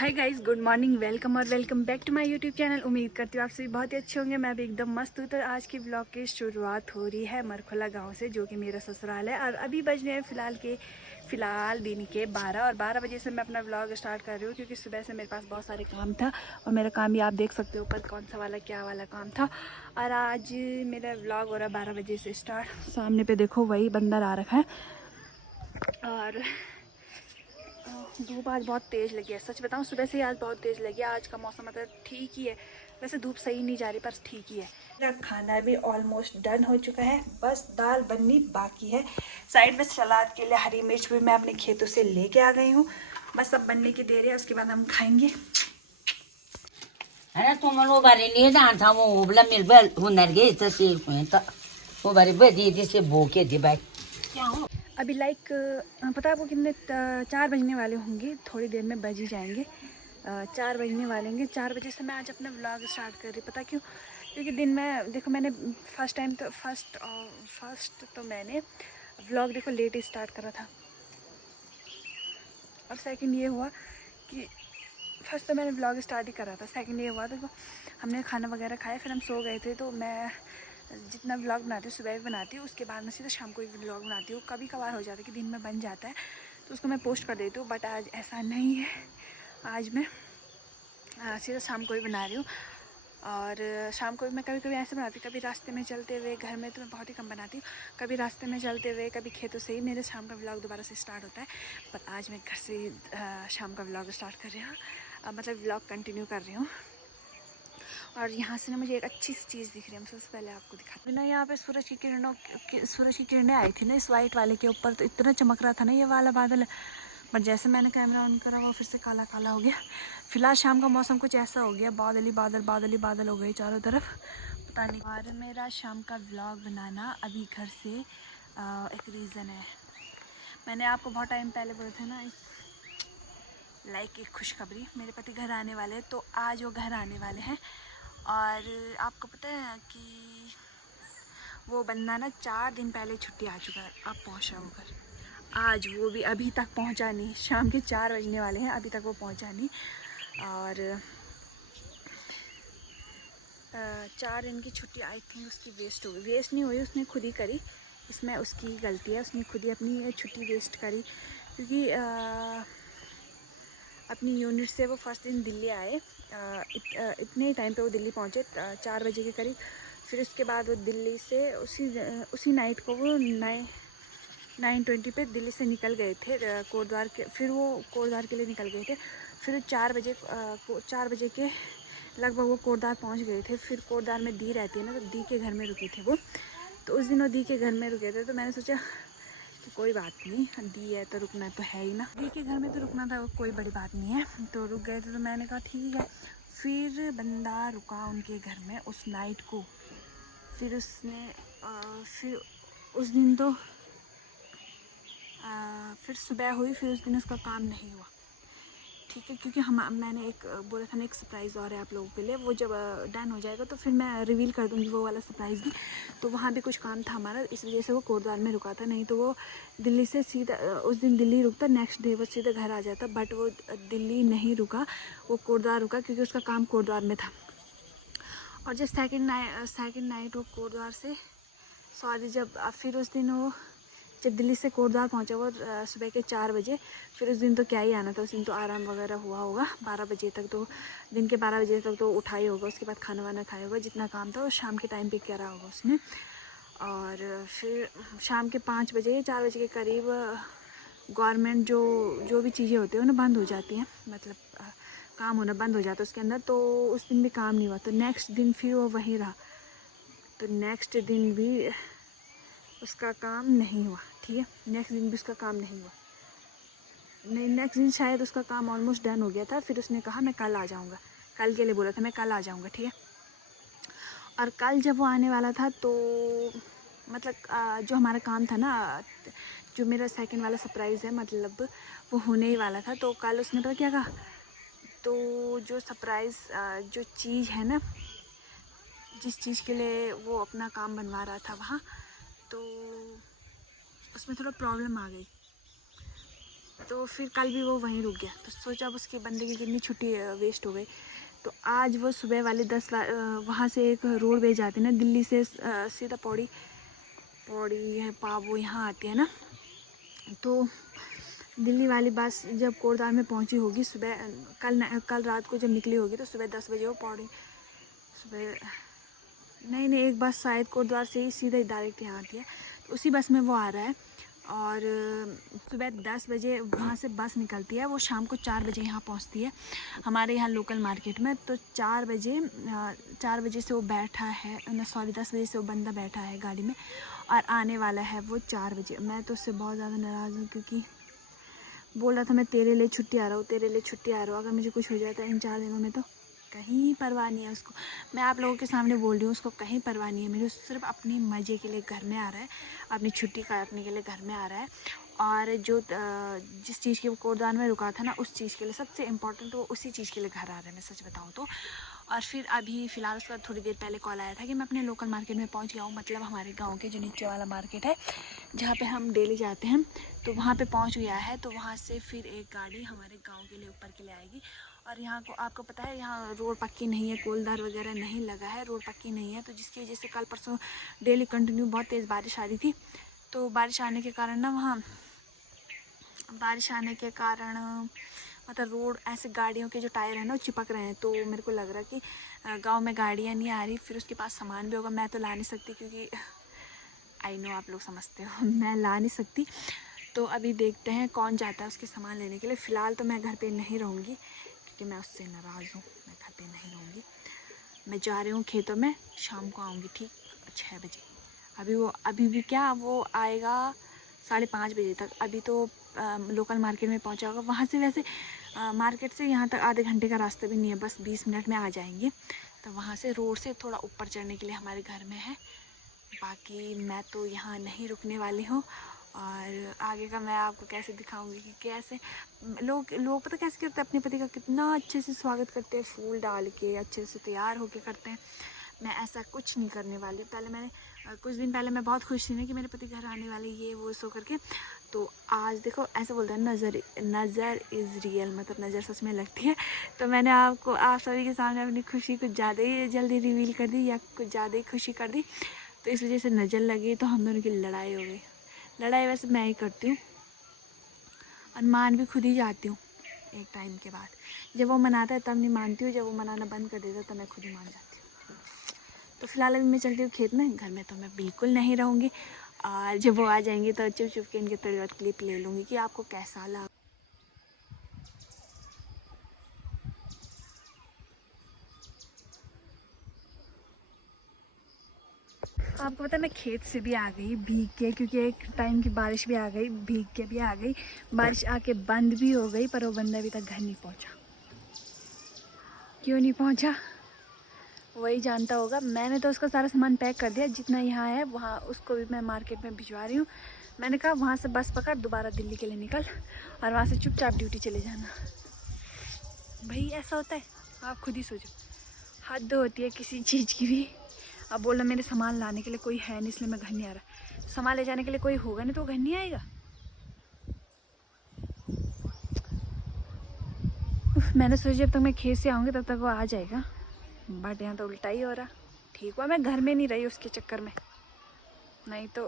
हाय guys, good morning, welcome और welcome back to my YouTube channel. उम्मीद करती हूँ आप सभी बहुत ही अच्छे होंगे। मैं भी एकदम मस्त हूँ। तो आज की व्लॉग की शुरुआत हो रही है मरखोला गांव से, जो कि मेरा ससुराल है। और अभी बज रहे हैं फ़िलहाल दिन के 12 और 12 बजे से मैं अपना व्लॉग स्टार्ट कर रही हूँ, क्योंकि सुबह से मेरे पास बहुत सारे काम था। और मेरा काम भी आप देख सकते हो ऊपर कौन सा वाला क्या वाला काम था। और आज मेरा व्लॉग हो रहा है 12 बजे से स्टार्ट। सामने पे देखो वही बंदर आ रखा है। और धूप आज बहुत तेज़ लगी है। सच बताऊं, सुबह से ही आज बहुत तेज़ लगी है। आज का मौसम मतलब ठीक ही है। वैसे धूप सही नहीं जा रही, पर ठीक ही है। मेरा खाना भी ऑलमोस्ट डन हो चुका है, बस दाल बननी बाकी है। साइड में सलाद के लिए हरी मिर्च भी मैं अपने खेतों से लेके आ गई हूँ। बस अब बनने की देर है, उसके बाद हम खाएंगे। Ana tuma no bari ni dan ta mo bla mil bel hunar ge ta si ta वो बारी बदी दी से भूखे दी भाई क्या हो अभी पता है आपको कितने 4 बजने वाले होंगे। थोड़ी देर में बज ही जाएंगे। 4 बजने वाले होंगे। 4 बजे से मैं आज अपना व्लॉग स्टार्ट कर रही। पता क्यों? क्योंकि दिन में देखो, मैंने फर्स्ट तो मैंने व्लॉग देखो लेट ही स्टार्ट करा था। और सेकंड ये हुआ कि फर्स्ट तो मैंने व्लॉग स्टार्ट ही करा था। सेकंड ये हुआ, देखो हमने खाना वगैरह खाया, फिर हम सो गए थे। तो मैं जितना व्लॉग बनाती हूँ सुबह भी बनाती हूँ, उसके बाद मैं सीधा शाम को ही व्लॉग बनाती हूँ। कभी कभार हो जाता है कि दिन में बन जाता है तो उसको मैं पोस्ट कर देती हूँ, बट आज ऐसा नहीं है। आज मैं सीधा शाम को ही बना रही हूँ। और शाम को भी मैं कभी कभी ऐसे बनाती हूँ, कभी रास्ते में चलते हुए। घर में तो मैं बहुत ही कम बनाती हूँ। कभी रास्ते में चलते हुए, कभी खेतों से ही मेरे शाम का व्लॉग दोबारा से स्टार्ट होता है। पर आज मैं घर से शाम का व्लॉग स्टार्ट कर रही हूँ, मतलब व्लॉग कंटिन्यू कर रही हूँ। और यहाँ से ना मुझे एक अच्छी सी चीज़ दिख रही है। मैं सबसे पहले आपको दिखाती हूँ ना। यहाँ पे सूरज की किरणें आई थी ना इस वाइट वाले के ऊपर, तो इतना चमक रहा था ना ये वाला बादल। बट जैसे मैंने कैमरा ऑन करा, वो फिर से काला काला हो गया। फिलहाल शाम का मौसम कुछ ऐसा हो गया, बादल ही बादल हो गए चारों तरफ, पता नहीं। और मेरा शाम का व्लॉग बनाना अभी घर से एक रीज़न है। मैंने आपको बहुत टाइम पहले बोला था ना, एक खुशखबरी, मेरे पति घर आने वाले हैं। तो आज वो घर आने वाले हैं। और आपको पता है कि वो बंदा ना 4 दिन पहले छुट्टी आ चुका है, अब पहुंचा वो घर। आज वो भी अभी तक पहुंचा नहीं। शाम के 4 बजने वाले हैं, अभी तक वो पहुंचा नहीं। और 4 दिन की छुट्टी आई थिंक उसकी वेस्ट हो गई। वेस्ट नहीं हुई, उसने खुद ही करी। इसमें उसकी गलती है, उसने खुद ही अपनी छुट्टी वेस्ट करी। क्योंकि अपनी यूनिट से वो फर्स्ट दिन दिल्ली आए। इतने टाइम पे वो दिल्ली पहुँचे, 4 बजे के करीब। फिर उसके बाद वो दिल्ली से उसी नाइट को वो 9:20 पे दिल्ली से निकल गए थे कोटद्वार के। फिर वो कोटद्वार के लिए निकल गए थे। फिर 4 बजे के लगभग वो कोटद्वार पहुंच गए थे। फिर कोटद्वार में दी रहती है ना, तो दी के घर में रुके थे वो। तो उस दिन वो दी के घर में रुके थे। तो मैंने सोचा कि कोई बात नहीं, दी है तो रुकना तो है ही ना। दी के घर में तो रुकना था, कोई बड़ी बात नहीं है। तो रुक गए थे, तो मैंने कहा ठीक है। फिर बंदा रुका उनके घर में उस नाइट को। फिर उसने फिर उस दिन तो फिर सुबह हुई। फिर उस दिन उसका काम नहीं हुआ, ठीक है। क्योंकि मैंने एक बोला था ना, एक सरप्राइज़ और है आप लोगों के लिए। वो जब डन हो जाएगा तो फिर मैं रिवील कर दूँगी वो वाला सरप्राइज़ भी। तो वहाँ भी कुछ काम था हमारा, इस वजह से वो कोटद्वार में रुका था। नहीं तो वो दिल्ली से सीधा उस दिन दिल्ली रुकता, नेक्स्ट डे वो सीधा घर आ जाता। बट वो दिल्ली नहीं रुका, वो कोटद्वार रुका, क्योंकि उसका काम कोटद्वार में था। और जब सेकेंड नाइट वो कोटद्वार से जब फिर उस दिन वो जब दिल्ली से कोटद्वार पहुंचा वो सुबह के 4 बजे। फिर उस दिन तो क्या ही आना था, उस दिन तो आराम वगैरह हुआ होगा। 12 बजे तक तो, दिन के 12 बजे तक तो उठा ही होगा। उसके बाद खाना वाना खाया होगा, जितना काम था वो शाम के टाइम पे करा होगा उसने। और फिर शाम के 5 बजे 4 बजे के करीब गवर्नमेंट जो भी चीज़ें होती हैं उन्हें बंद हो जाती हैं, मतलब काम होना बंद हो जाता है उसके अंदर। तो उस दिन भी काम नहीं हुआ। तो नेक्स्ट दिन फिर वो वहीं रहा। तो नेक्स्ट दिन भी उसका काम नहीं हुआ, ठीक है। नेक्स्ट दिन भी उसका काम नहीं हुआ। नहीं, नेक्स्ट दिन शायद उसका काम ऑलमोस्ट डन हो गया था। फिर उसने कहा मैं कल आ जाऊँगा, कल के लिए बोला था, मैं कल आ जाऊँगा, ठीक है। और कल जब वो आने वाला था तो मतलब जो हमारा काम था ना, जो मेरा सेकंड वाला सरप्राइज़ है, मतलब वो होने ही वाला था। तो कल उसने पता क्या कहा, तो जो सरप्राइज़ जो चीज़ है ना, जिस चीज़ के लिए वो अपना काम बनवा रहा था वहाँ, तो उसमें थोड़ा प्रॉब्लम आ गई। तो फिर कल भी वो वहीं रुक गया। तो सोचा अब उसके बंदे की कितनी छुट्टी वेस्ट हो गई। तो आज वो सुबह वाले 10 वहाँ से एक रोडवेज जाती है ना दिल्ली से सीधा पौड़ी है पाबो यहाँ आती है ना। तो दिल्ली वाली बस जब कोटद्वार में पहुँची होगी सुबह कल रात को जब निकली होगी तो सुबह 10 बजे वो पौड़ी सुबह नहीं एक बस शायद कोटद्वार से ही सीधा डायरेक्ट यहाँ आती है। तो उसी बस में वो आ रहा है और सुबह 10 बजे वहाँ से बस निकलती है। वो शाम को 4 बजे यहाँ पहुँचती है हमारे यहाँ लोकल मार्केट में। तो 4 बजे से वो बैठा है 10 बजे से वो बंदा बैठा है गाड़ी में और आने वाला है वो 4 बजे। मैं तो उससे बहुत ज़्यादा नाराज़ हूँ क्योंकि बोल रहा था मैं तेरे लिए छुट्टी आ रहा हूँ, अगर मुझे कुछ हो जाता है इन 4 दिनों में तो कहीं परवाह नहीं है उसको। मैं आप लोगों के सामने बोल रही हूँ, उसको कहीं परवाह नहीं है मेरे। सिर्फ अपने मज़े के लिए घर में आ रहा है, अपनी छुट्टी काटने के लिए घर में आ रहा है। और जो जिस चीज़ के वो कोटद्वार में रुका था ना उस चीज़ के लिए सबसे इम्पोर्टेंट वो उसी चीज़ के लिए घर आ रहा है, मैं सच बताऊँ तो। और फिर अभी फ़िलहाल उसका थोड़ी देर पहले कॉल आया था कि मैं अपने लोकल मार्केट में पहुँच गया हूँ, मतलब हमारे गाँव के जो नीचे वाला मार्केट है जहाँ पे हम डेली जाते हैं, तो वहाँ पे पहुँच गया है। तो वहाँ से फिर एक गाड़ी हमारे गाँव के लिए ऊपर के लिए आएगी। और यहाँ को आपको पता है यहाँ रोड पक्की नहीं है, कोलदार वगैरह नहीं लगा है, रोड पक्की नहीं है। तो जिसकी वजह से कल परसों डेली कंटिन्यू बहुत तेज़ बारिश आ रही थी। तो बारिश आने के कारण ना वहाँ मतलब रोड ऐसे गाड़ियों के जो टायर हैं ना वो चिपक रहे हैं। तो मेरे को लग रहा है कि गांव में गाड़ियाँ नहीं आ रही, फिर उसके पास सामान भी होगा। मैं तो ला नहीं सकती क्योंकि आई नो आप लोग समझते हो मैं ला नहीं सकती। तो अभी देखते हैं कौन जाता है उसके सामान लेने के लिए। फ़िलहाल तो मैं घर पे नहीं रहूँगी क्योंकि मैं उससे नाराज़ हूँ, मैं घर पे नहीं रहूँगी। मैं जा रही हूँ खेतों में, शाम को आऊँगी ठीक 6 बजे। अभी भी क्या वो आएगा 5:30 बजे तक। अभी तो लोकल मार्केट में पहुँचा होगा। वहाँ से वैसे मार्केट से यहाँ तक आधे घंटे का रास्ता भी नहीं है, बस 20 मिनट में आ जाएंगे। तो वहाँ से रोड से थोड़ा ऊपर चढ़ने के लिए हमारे घर में है। बाकी मैं तो यहाँ नहीं रुकने वाली हूँ और आगे का मैं आपको कैसे दिखाऊंगी कि कैसे लोग पता कैसे करते हैं अपने पति का कितना अच्छे से स्वागत करते हैं, फूल डाल के अच्छे से तैयार होके करते हैं। मैं ऐसा कुछ नहीं करने वाली। कुछ दिन पहले मैं बहुत खुश थी ना कि मेरे पति घर आने वाले ये वो सो करके। तो आज देखो ऐसे बोलते हैं नज़र इज़ रियल, मतलब नज़र सच में लगती है। तो मैंने आप सभी के सामने अपनी खुशी कुछ ज़्यादा ही जल्दी रिवील कर दी या कुछ ज़्यादा ही खुशी कर दी, तो इस वजह से नज़र लगी तो हम दोनों की लड़ाई हो गई। लड़ाई वैसे मैं ही करती हूँ और मान भी खुद ही जाती हूँ एक टाइम के बाद। जब वो मनाता है तब नहीं मानती हूँ, जब वो मनाना बंद कर देता है तब मैं खुद ही मान जाती हूँ। तो फिलहाल अभी मैं चलती हूँ खेत में, घर में तो मैं बिल्कुल नहीं रहूँगी। और जब वो आ जाएंगे तो चुप चुप के इनके थोड़ी बहुत क्लिप ले लूँगी कि आपको कैसा लगा। आपको पता है मैं खेत से भी आ गई भीग के, क्योंकि एक टाइम की बारिश भी आ गई, भीग के भी आ गई। बारिश आके बंद भी हो गई पर वो बंदा अभी तक घर नहीं पहुंचा। क्यों नहीं पहुंचा वही जानता होगा। मैंने तो उसका सारा सामान पैक कर दिया जितना यहाँ है, वहाँ उसको भी मैं मार्केट में भिजवा रही हूँ। मैंने कहा वहाँ से बस पकड़ दोबारा दिल्ली के लिए निकल और वहाँ से चुपचाप ड्यूटी चले जाना। भाई ऐसा होता है, आप खुद ही सोचो, हद होती है किसी चीज़ की भी। अब बोला मेरे सामान लाने के लिए कोई है नहीं इसलिए मैं घर नहीं आ रहा। सामान ले जाने के लिए कोई होगा नहीं तो घर नहीं आएगा। मैंने सोचा जब तक मैं खेत से आऊँगी तब तक वो आ जाएगा, बट यहाँ तो उल्टा ही हो रहा। ठीक हुआ मैं घर में नहीं रही उसके चक्कर में, नहीं तो